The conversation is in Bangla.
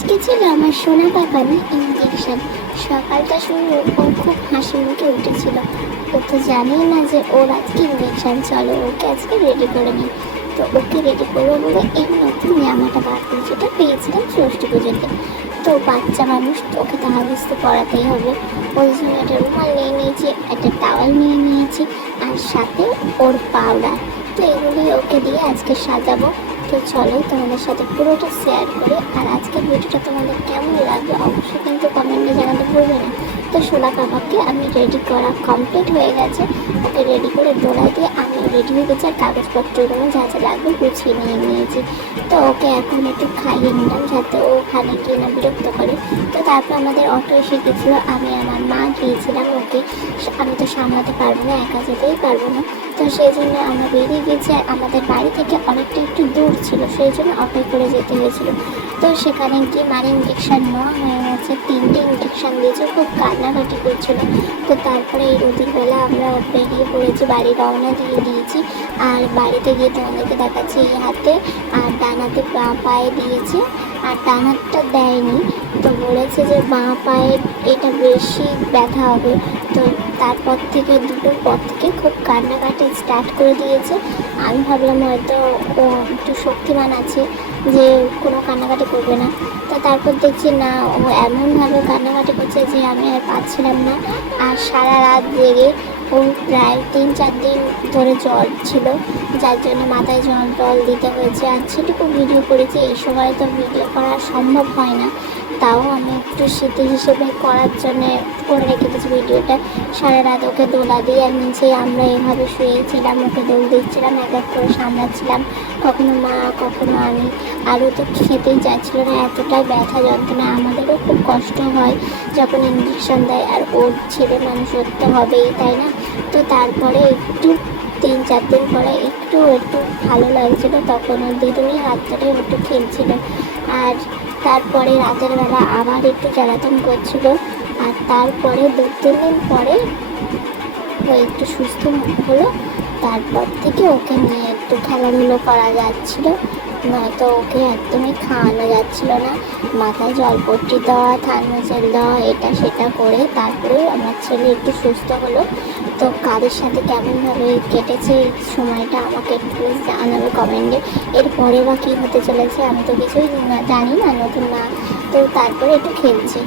আজকে ছিল আমার সোনা পাপার ইঞ্জেকশন। সকালটা শুনে ও খুব হাসি মুখে উঠেছিল। ও তো জানেই না যে ওর আজকে ইঞ্জেকশন। চলো ওকে আজকে রেডি করে নিই। তো ওকে রেডি করবো বলে এই নতুন জামাটা বার করেছি, এটা পেয়েছিলাম ষষ্ঠী পুজোতে। তো বাচ্চা মানুষ, তো ওকে তাহলে তো পড়াতেই হবে। ওই জন্য একটা রুমাল নিয়ে নিয়েছি, একটা টাওয়াল নিয়ে নিয়েছি, আর সাথে ওর পাউডার। তো এগুলি ওকে দিয়ে আজকে সাজাবো। তো চলো তোমাদের সাথে পুরোটা শেয়ার করে। আর আজকের ভিডিওটা তোমাদের কেমন লাগবে অবশ্যই কিন্তু কমেন্টে জানাতে ভুলবে না। তো সোনা কাবাবকে আমি রেডি করা কমপ্লিট হয়ে গেছে। ওকে রেডি করে দোড়ায় দিয়ে আমি রেডি হয়ে গেছি, আর কাগজপত্রগুলো যা যা লাগবে গুছিয়ে নিয়ে নিয়েছি। তো ওকে এখন একটু খাইয়ে নিলাম যাতে ও ওখানে গিয়ে না বিরক্ত করে। তো তারপর আমাদের অটো এসে গেছিলো, আমি আমার মা গিয়েছিলাম ওকে। আমি তো সামলাতে পারবো না, একা যেতেই পারবো না। তো সেই জন্য আমরা বেরিয়ে গেছি, আর আমাদের বাড়ি থেকে অনেকটা একটু দূর ছিল, সেই জন্য অটোয় করে যেতে হয়েছিল। তো সেখানে গিয়ে মানে ইঞ্জেকশান নেওয়া হয়ে গেছে, 3টে ইঞ্জেকশান দিয়েছে, খুব কান্নাকাটি করছিল। তো তারপরে এই রোদের বেলা আমরা বেরিয়ে পড়েছি, বাড়ি রওনা দিয়ে দিয়েছি। আর বাড়িতে গিয়ে তোমাদেরকে দেখাচ্ছি এই হাতে, আর ডান হাতে বাঁ পায়ে দিয়েছে, আর ডান হাতটা দেয়নি। তো বলেছে যে বাঁ পায়ে এটা বেশি ব্যথা হবে। তো তারপর থেকে দুটোর পর থেকে খুব কান্নাকাটি স্টার্ট করে দিয়েছে। আমি ভাবলাম হয়তো ও একটু শক্তিমান আছে যে কোনো কান্নাকাটি করবে না। তো তারপর দেখছি না, ও এমনভাবে কান্নাকাটি করছে যে আমি আর পাচ্ছিলাম না। আর সারা রাত জেগে ও প্রায় 3-4 দিন ধরে জ্বর ছিল, যার জন্য মাথায় জল দিতে হয়েছে। আর সেটুকু ভিডিও করেছি, এই সময় তো ভিডিও করা সম্ভব হয় না, তাও আমি একটু স্মৃতি হিসেবে করার জন্যে করে রেখে দিয়েছি ভিডিওটা। সারা রাত ওকে দোলা দিয়ে আর নিচে আমরা এভাবে শুয়েছিলাম, ওকে দোল দিচ্ছিলাম, এক এক করে সামলাচ্ছিলাম, কখনো মা কখনো আমি। আর ও তো খেতেই চাইছিল না, এতটাই ব্যথা যন্ত্রণা। আমাদেরও খুব কষ্ট হয় যখন ইঞ্জেকশন দেয়, আর ওর ছেলে মানুষ করতে হবেই, তাই না? তো তারপরে একটু 3-4 দিন পরে একটু ভালো লাগছিলো, তখন ওর দিদুনি হাত ধরে একটু খেলছিল। আর তারপরে রাতের বেলা আবার একটু জ্বালাতন করছিল। আর তারপরে 2-3 দিন পরে ও একটু সুস্থ হলো। তারপর থেকে ওকে নিয়ে একটু খেলাধুলো করা যাচ্ছিল, নয়তো ওকে একদমই খাওয়ানো যাচ্ছিল না। মাথায় জলপট্টি দেওয়া, থার্মোসেল দেওয়া, এটা সেটা করে তারপরে আমার ছেলে একটু সুস্থ হলো। তো কাদের সাথে কেমনভাবে কেটেছে এই সময়টা আমাকে প্লিজ জানাবে কমেন্টে। এরপরে বা কী হতে চলেছে আমি তো কিছুই জানি না, নতুন না। তো তারপরে একটু খেলছি।